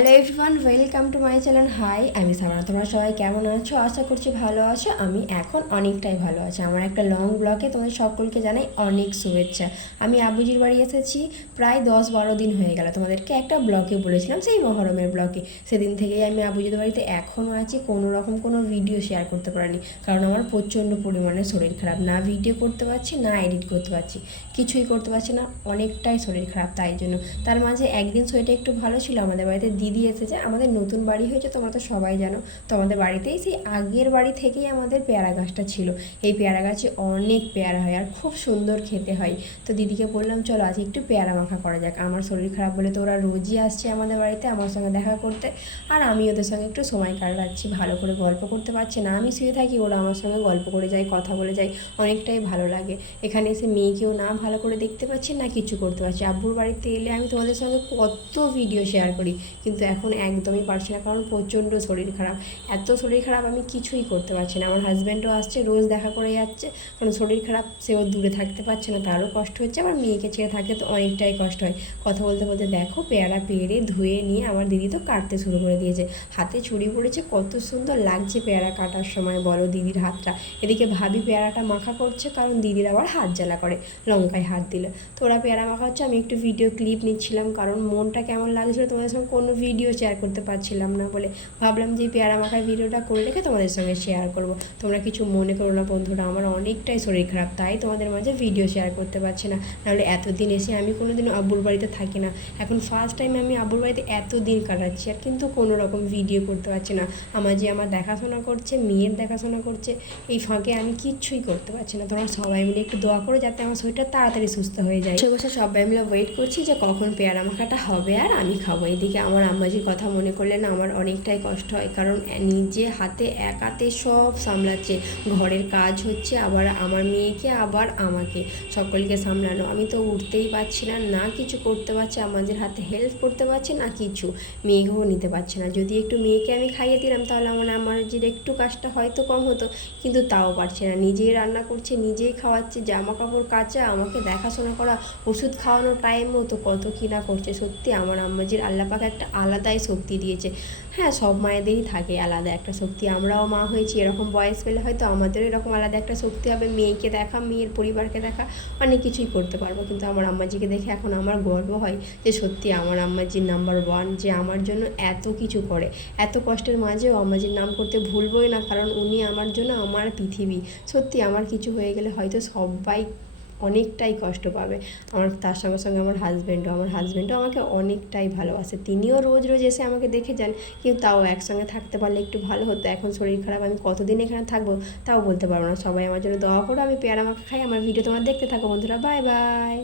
Hello everyone, welcome to my channel. Hi, আমি সাবনা। তোমরা সবাই কেমন আছো? আশা করছি ভালো আছো। আমি এখন অনেকটাই ভালো আছি। আমার একটা লং ব্লগে তোমাদের সকলকে জানাই অনেক শুভেচ্ছা। আমি আবুজির বাড়ি এসেছি প্রায় 10-12 দিন হয়ে গেল। তোমাদেরকে একটা ব্লগে বলেছিলাম, সেই মহরমের ব্লগে। সেদিন থেকেই আমি আবুজির বাড়িতে এখনও আছি। কোনো রকম কোনো ভিডিও শেয়ার করতে পারিনি, কারণ আমার প্রচণ্ড পরিমাণে শরীর খারাপ। না ভিডিও করতে পারছি, না এডিট করতে পারছি, কিছুই করতে পারছি না। অনেকটাই শরীর খারাপ, তাই জন্য। তার মাঝে একদিন শরীরটা একটু ভালো ছিল। আমাদের বাড়িতে দিদি এসেছে। আমাদের নতুন বাড়ি হয়েছে, তোমরা তো সবাই জানো। তো আমাদের বাড়িতেই সেই আগের বাড়ি থেকেই আমাদের পেয়ারা গাছটা ছিল। এই পেয়ারা গাছে অনেক পেয়ারা হয় আর খুব সুন্দর খেতে হয়। তো দিদিকে বললাম, চলো আজ একটু পেয়ারা মাখা করা যাক। আমার শরীর খারাপ বলে তো ওরা রোজই আসছে আমাদের বাড়িতে আমার সঙ্গে দেখা করতে, আর আমি ওদের সঙ্গে একটু সময় কাটাচ্ছি। ভালো করে গল্প করতে পারছি না, আমি শুয়ে থাকি, ওরা আমার সঙ্গে গল্প করে যায়, কথা বলে যায়, অনেকটাই ভালো লাগে। এখানে এসে মেয়েকেও না ভালো করে দেখতে পাচ্ছি, না কিছু করতে পারছি। আব্বুর বাড়িতে এলে আমি তোমাদের সঙ্গে কত ভিডিও শেয়ার করি, কিন্তু এখন একদমই পারছি না, কারণ প্রচণ্ড শরীর খারাপ। এত শরীর খারাপ, আমি কিছুই করতে পারছি না। আমার হাজব্যান্ডও আসছে, রোজ দেখা করে যাচ্ছে, কারণ শরীর খারাপ, সেও দূরে থাকতে পারছে না, তারও কষ্ট হচ্ছে। আবার মেয়েকে ছেড়ে থাকতে তো অনেকটাই কষ্ট হয়। কথা বলতে বলতে দেখো পেয়ারা পেরে ধুয়ে নিয়ে আমার দিদি তো কাটতে শুরু করে দিয়েছে। হাতে ছুরি পড়েছে, কত সুন্দর লাগছে পেয়ারা কাটার সময়, বলো দিদির হাতটা। এদিকে ভাবি পেয়ারাটা মাখা করছে, কারণ দিদির আবার হাত জ্বালা করে লঙ্কায় হাত দিলে। তো ওরা পেয়ারা মাখা হচ্ছে, আমি একটু ভিডিও ক্লিপ নিচ্ছিলাম, কারণ মনটা কেমন লাগছিলো তোমাদের সঙ্গে কোনো ভিডিও শেয়ার করতে পারছিলাম না বলে ভাবলাম যে পেয়ারা মাখার ভিডিওটা করে রেখে তোমাদের সঙ্গে শেয়ার করব। তোমরা কিছু মনে করো না বন্ধুরা, আমার অনেকটাই শরীর খারাপ, তাই তোমাদের মাঝে ভিডিও শেয়ার করতে পারছি না। নাহলে এতদিন এসে আমি কোনো দিনও আব্বুর বাড়িতে থাকি না, এখন ফার্স্ট টাইম আমি আব্বুর বাড়িতে এত দিন কাটাচ্ছি, আর কিন্তু কোনো রকম ভিডিও করতে পারছি না। আমার যে আমার দেখাশোনা করছে, মেয়ের দেখাশোনা করছে, এই ফাঁকে আমি কিচ্ছুই করতে পারছি না। তোমরা সবাই মিলে একটু দোয়া করো যাতে আমার শরীরটা তাড়াতাড়ি সুস্থ হয়ে যায়। বসে সবাই মিলে ওয়েট করছি যে কখন পেয়ারা মাখাটা হবে আর আমি খাবো। এদিকে আমার আম্মাজির কথা মনে করলে না আমার অনেকটাই কষ্ট হয়, কারণ নিজে হাতে একাতে সব সামলাচ্ছে। ঘরের কাজ হচ্ছে, আবার আমার মেয়েকে, আবার আমাকে, সকলকে সামলানো। আমি তো উঠতেই পারছি না, না কিছু করতে পারছি, আমাদের হাতে হেল্প করতে পারছি না কিছু। মেয়েকেও নিতে পারছি না। যদি একটু মেয়েকে আমি খাইয়ে দিলাম তাহলে আমার যে একটু কাজটা হয়তো কম হতো, কিন্তু তাও পারছি না। নিজেই রান্না করছে, নিজেই খাওয়াচ্ছে, জামা কাপড় কাচা, আমাকে দেখাশোনা করা, ওষুধ খাওয়ানোর টাইমও তো কত কী না করছে। সত্যি আমার আম্মাজির আল্লাপাক একটা আলাদাই শক্তি দিয়েছে। হ্যাঁ, সব মায়েদেরই থাকে আলাদা একটা শক্তি। আমরাও মা হয়েছি, এরকম বয়স পেলে হয়তো আমাদেরও এরকম আলাদা একটা শক্তি হবে। মেয়েকে দেখা, মেয়ের পরিবারকে দেখা, অনেক কিছুই করতে পারবো। কিন্তু আমার আম্মাজিকে দেখে এখন আমার গর্ব হয় যে সত্যি আমার আম্মাজির নাম্বার 1, যে আমার জন্য এত কিছু করে। এত কষ্টের মাঝেও আম্মাজির নাম করতে ভুলবই না, কারণ উনি আমার জন্য আমার পৃথিবী। সত্যি আমার কিছু হয়ে গেলে হয়তো সবাই অনেকটাই কষ্ট পাবে। আমার তার সঙ্গে সঙ্গে আমার হাজব্যান্ডও আমাকে অনেকটাই ভালোবাসে। তিনিও রোজ রোজ এসে আমাকে দেখে যান, কিন্তু তাও একসঙ্গে থাকতে পারলে একটু ভালো হতো। এখন শরীর খারাপ, আমি কতদিন এখানে থাকবো তাও বলতে পারবো না। সবাই আমার জন্য দোয়া করো, আমি পেয়ারা মাখা খাই। আমার ভিডিও তোমরা দেখতে থাকো বন্ধুরা। Bye bye.